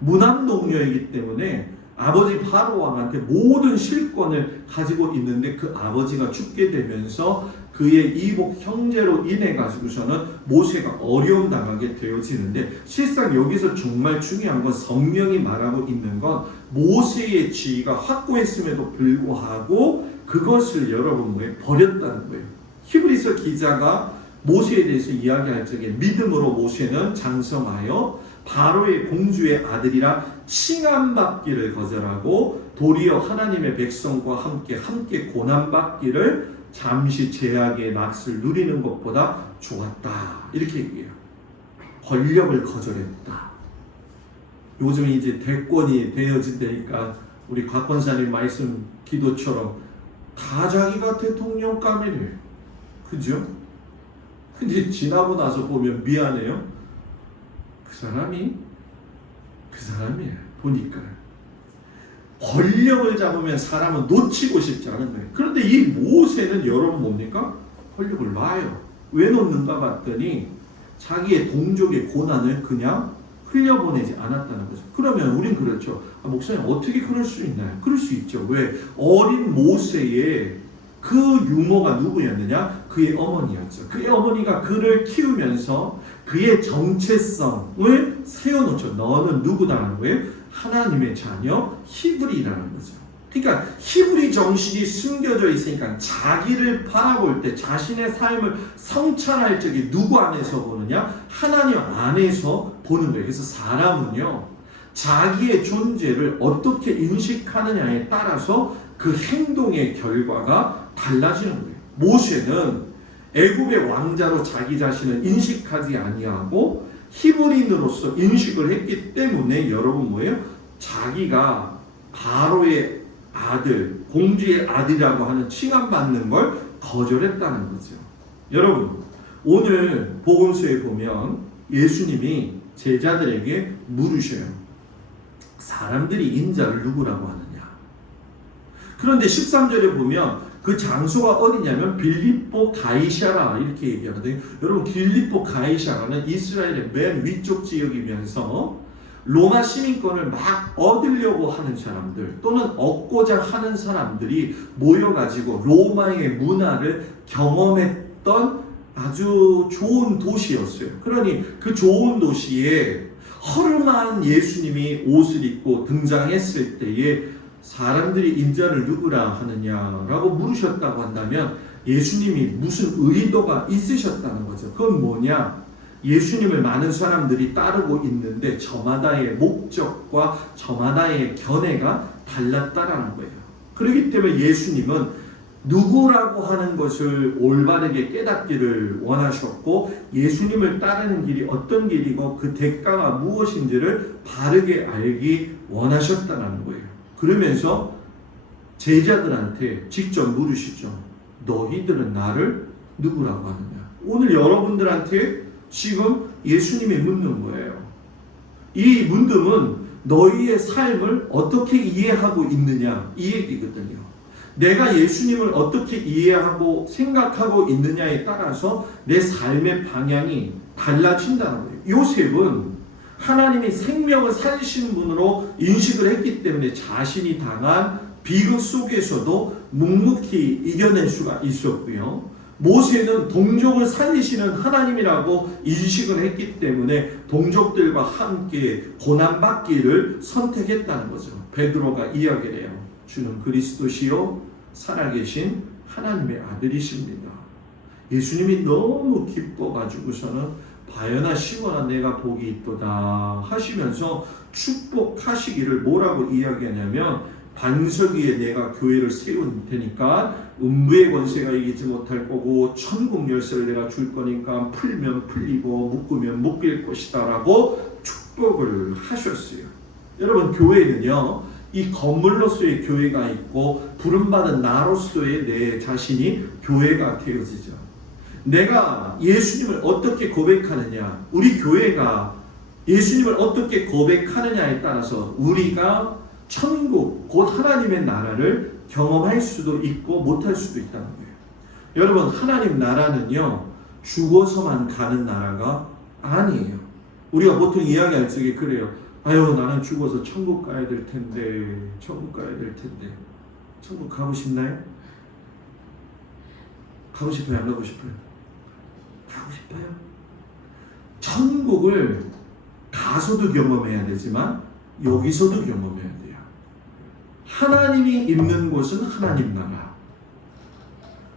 무남동녀이기 때문에 아버지 바로 왕한테 모든 실권을 가지고 있는데 그 아버지가 죽게 되면서 그의 이복 형제로 인해 가지고서는 모세가 어려움 당하게 되어지는데 실상 여기서 정말 중요한 건 성령이 말하고 있는 건 모세의 지위가 확고했음에도 불구하고 그것을 여러분 버렸다는 거예요. 히브리서 기자가 모세에 대해서 이야기할 적에 믿음으로 모세는 장성하여 바로의 공주의 아들이라 칭함받기를 거절하고 도리어 하나님의 백성과 함께 고난받기를 잠시 제약의 낯을 누리는 것보다 좋았다. 이렇게 얘기해요. 권력을 거절했다. 요즘 이제 대권이 되어진다니까 우리 곽권사님 말씀 기도처럼 다 자기가 대통령감이래. 그죠? 근데 지나고 나서 보면 미안해요. 그 사람이에요. 보니까 권력을 잡으면 사람은 놓치고 싶지 않은 거예요. 그런데 이 모세는 여러분 뭡니까? 권력을 놔요. 왜 놓는가 봤더니 자기의 동족의 고난을 그냥 흘려보내지 않았다는 거죠. 그러면 우린 그렇죠. 목사님 어떻게 그럴 수 있나요? 그럴 수 있죠. 왜? 어린 모세의 그 유모가 누구였느냐? 그의 어머니였죠. 그의 어머니가 그를 키우면서 그의 정체성을 세워놓죠. 너는 누구다라는 거예요? 하나님의 자녀 히브리라는 거죠. 그러니까 히브리 정신이 숨겨져 있으니까 자기를 바라볼 때 자신의 삶을 성찰할 적에 누구 안에서 보느냐? 하나님 안에서 보는 거예요. 그래서 사람은요 자기의 존재를 어떻게 인식하느냐에 따라서 그 행동의 결과가 달라지는 거예요. 모세는 애굽의 왕자로 자기 자신을 인식하지 아니하고 히브리인으로서 인식을 했기 때문에 여러분 뭐예요? 자기가 바로의 아들, 공주의 아들이라고 하는 칭함받는 걸 거절했다는 거죠. 여러분 오늘 복음서에 보면 예수님이 제자들에게 물으셔요. 사람들이 인자를 누구라고 하느냐? 그런데 13절에 보면 그 장소가 어디냐면 빌립보 가이사라 이렇게 얘기하거든요. 여러분 빌립보 가이사라는 이스라엘의 맨 위쪽 지역이면서 로마 시민권을 막 얻으려고 하는 사람들 또는 얻고자 하는 사람들이 모여가지고 로마의 문화를 경험했던 아주 좋은 도시였어요. 그러니 그 좋은 도시에 허름한 예수님이 옷을 입고 등장했을 때에 사람들이 인자를 누구라 하느냐라고 물으셨다고 한다면 예수님이 무슨 의도가 있으셨다는 거죠. 그건 뭐냐? 예수님을 많은 사람들이 따르고 있는데 저마다의 목적과 저마다의 견해가 달랐다라는 거예요. 그렇기 때문에 예수님은 누구라고 하는 것을 올바르게 깨닫기를 원하셨고 예수님을 따르는 길이 어떤 길이고 그 대가가 무엇인지를 바르게 알기 원하셨다는 거예요. 그러면서 제자들한테 직접 물으시죠. 너희들은 나를 누구라고 하느냐? 오늘 여러분들한테 지금 예수님이 묻는 거예요. 이 문음은 너희의 삶을 어떻게 이해하고 있느냐 이 얘기거든요. 내가 예수님을 어떻게 이해하고 생각하고 있느냐에 따라서 내 삶의 방향이 달라진다는 거예요. 요셉은 하나님이 생명을 살리시는 분으로 인식을 했기 때문에 자신이 당한 비극 속에서도 묵묵히 이겨낼 수가 있었고요. 모세는 동족을 살리시는 하나님이라고 인식을 했기 때문에 동족들과 함께 고난받기를 선택했다는 거죠. 베드로가 이야기를 해요. 주는 그리스도시요 살아계신 하나님의 아들이십니다. 예수님이 너무 기뻐가지고서는 바요나 시모나 내가 복이 있도다 하시면서 축복하시기를 뭐라고 이야기하냐면 반석 위에 내가 교회를 세운 테니까 음부의 권세가 이기지 못할 거고 천국 열쇠를 내가 줄 거니까 풀면 풀리고 묶으면 묶일 것이다 라고 축복을 하셨어요. 여러분 교회는요 이 건물로서의 교회가 있고 부름받은 나로서의 내 자신이 교회가 되어지죠. 내가 예수님을 어떻게 고백하느냐, 우리 교회가 예수님을 어떻게 고백하느냐에 따라서 우리가 천국, 곧 하나님의 나라를 경험할 수도 있고 못할 수도 있다는 거예요. 여러분 하나님 나라는요 죽어서만 가는 나라가 아니에요. 우리가 보통 이야기할 적에 그래요. 아유 나는 죽어서 천국 가야 될 텐데, 천국 가야 될 텐데. 천국 가고 싶나요? 가고 싶어요? 안 가고 싶어요? 가고 싶어요? 천국을 가서도 경험해야 되지만 여기서도 경험해야 돼요. 하나님이 있는 곳은 하나님 나라.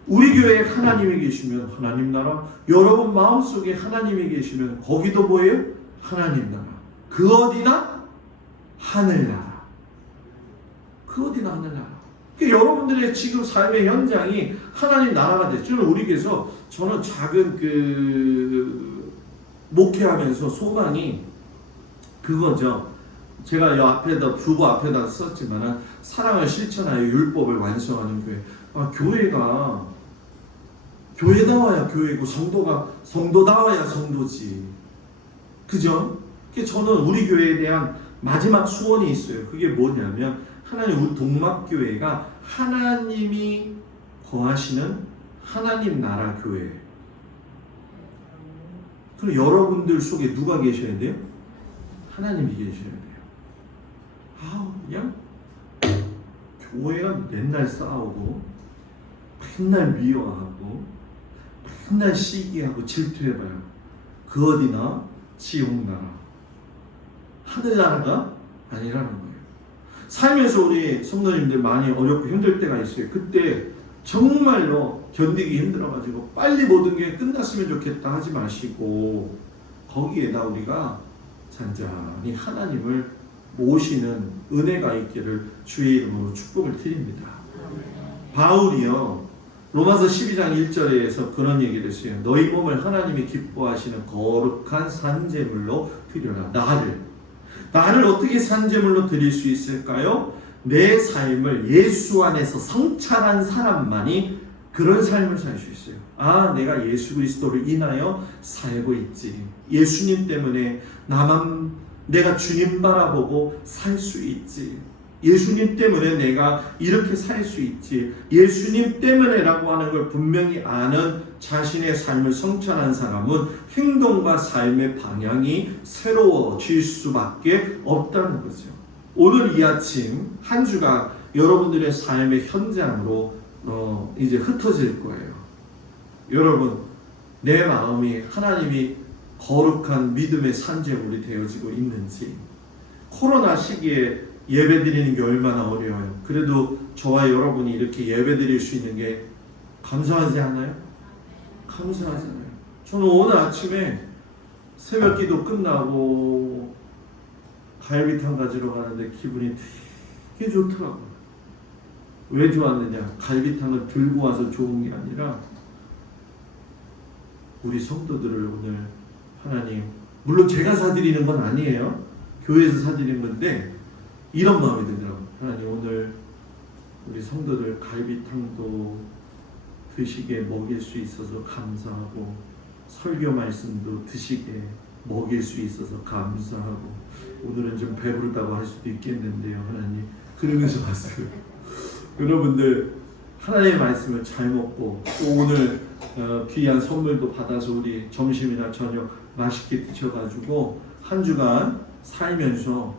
우리 교회에 하나님이 계시면 하나님 나라, 여러분 마음속에 하나님이 계시면 거기도 뭐예요? 하나님 나라. 그 어디나 하늘나라. 그 어디나 하늘나라. 그러니까 여러분들의 지금 삶의 현장이 하나님 나라가 됐죠. 우리 교회에서 저는 작은 목회하면서 소망이 그거죠. 제가 이 앞에다 주보 앞에다 썼지만 사랑을 실천하여 율법을 완성하는 교회. 교회다워야 교회고 성도다워야 성도지. 그죠? 저는 우리 교회에 대한 마지막 소원이 있어요. 그게 뭐냐면 하나님 우리 동막교회가 하나님이 거하시는 하나님 나라 교회. 그럼 여러분들 속에 누가 계셔야 돼요? 하나님이 계셔야 돼요. 그냥 교회가 맨날 싸우고 맨날 미워하고 맨날 시기하고 질투해봐요. 그 어디나 지옥나라, 하늘나라가 아니라는 거예요. 살면서 우리 성도님들 많이 어렵고 힘들 때가 있어요. 그때 정말로 견디기 힘들어가지고 빨리 모든 게 끝났으면 좋겠다 하지 마시고 거기에다 우리가 잔잔히 하나님을 모시는 은혜가 있기를 주의 이름으로 축복을 드립니다. 바울이요 로마서 12장 1절에서 그런 얘기를 했어요. 너희 몸을 하나님이 기뻐하시는 거룩한 산제물로 드려라. 나를 어떻게 산제물로 드릴 수 있을까요? 내 삶을 예수 안에서 성찰한 사람만이 그런 삶을 살 수 있어요. 내가 예수 그리스도를 인하여 살고 있지. 예수님 때문에 내가 주님 바라보고 살 수 있지. 예수님 때문에 내가 이렇게 살 수 있지. 예수님 때문에라고 하는 걸 분명히 아는 자신의 삶을 성찰한 사람은 행동과 삶의 방향이 새로워질 수밖에 없다는 거죠. 오늘 이 아침 한 주가 여러분들의 삶의 현장으로 이제 흩어질 거예요. 여러분 내 마음이 하나님이 거룩한 믿음의 산재물이 되어지고 있는지. 코로나 시기에 예배드리는 게 얼마나 어려워요. 그래도 저와 여러분이 이렇게 예배드릴 수 있는 게 감사하지 않아요? 감사하잖아요. 저는 오늘 아침에 새벽 기도 끝나고 갈비탕 가지러 가는데 기분이 되게 좋더라고요. 왜 좋았느냐? 갈비탕을 들고 와서 좋은 게 아니라 우리 성도들을 오늘 하나님, 물론 제가 사드리는 건 아니에요. 교회에서 사드리는 건데 이런 마음이 들더라고요. 하나님 오늘 우리 성도들 갈비탕도 드시게 먹일 수 있어서 감사하고 설교 말씀도 드시게 먹일 수 있어서 감사하고 오늘은 좀 배부르다고 할 수도 있겠는데요. 하나님 그러면서 왔어요. 여러분들 하나님의 말씀을 잘 먹고 또 오늘 귀한 선물도 받아서 우리 점심이나 저녁 맛있게 드셔가지고 한 주간 살면서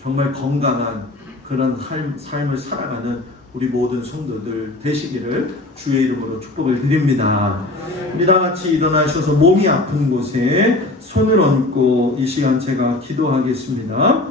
정말 건강한 그런 삶을 살아가는 우리 모든 성도들 되시기를 주의 이름으로 축복을 드립니다. 우리 다 같이 일어나셔서 몸이 아픈 곳에 손을 얹고 이 시간 제가 기도하겠습니다.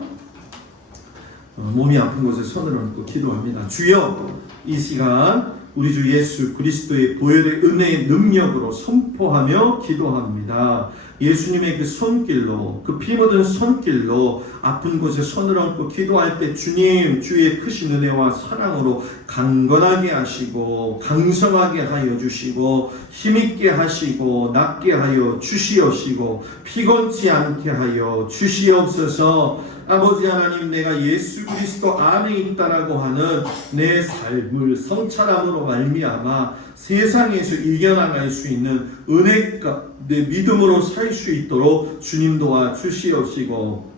몸이 아픈 곳에 손을 얹고 기도합니다. 주여, 이 시간 우리 주 예수 그리스도의 보혈의 은혜의 능력으로 선포하며 기도합니다. 예수님의 그 손길로, 그 피 묻은 손길로 아픈 곳에 손을 얹고 기도할 때 주님, 주의 크신 은혜와 사랑으로 강건하게 하시고 강성하게 하여 주시고 힘있게 하시고 낫게 하여 주시옵시고 피곤치 않게 하여 주시옵소서. 아버지 하나님, 내가 예수 그리스도 안에 있다라고 하는 내 삶을 성찰함으로 말미암아 세상에서 이겨나갈 수 있는 은혜가 내 믿음으로 살 수 있도록 주님 도와 주시옵시고,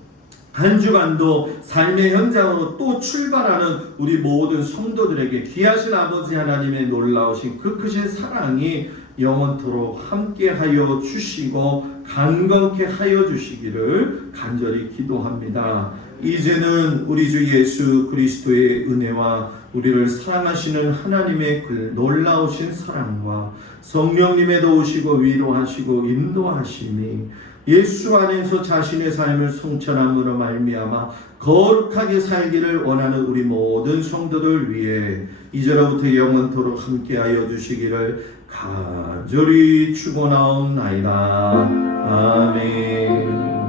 한 주간도 삶의 현장으로 또 출발하는 우리 모든 성도들에게 귀하신 아버지 하나님의 놀라우신 그 크신 사랑이 영원토록 함께하여 주시고 강건케 하여 주시기를 간절히 기도합니다. 이제는 우리 주 예수 그리스도의 은혜와 우리를 사랑하시는 하나님의 그 놀라우신 사랑과 성령님의 도우시고 위로하시고 인도하심이 예수 안에서 자신의 삶을 성천함으로 말미암아 거룩하게 살기를 원하는 우리 모든 성도들 위해 이제로부터 영원토록 함께하여 주시기를 간절히 축원하옵나이다. 아멘.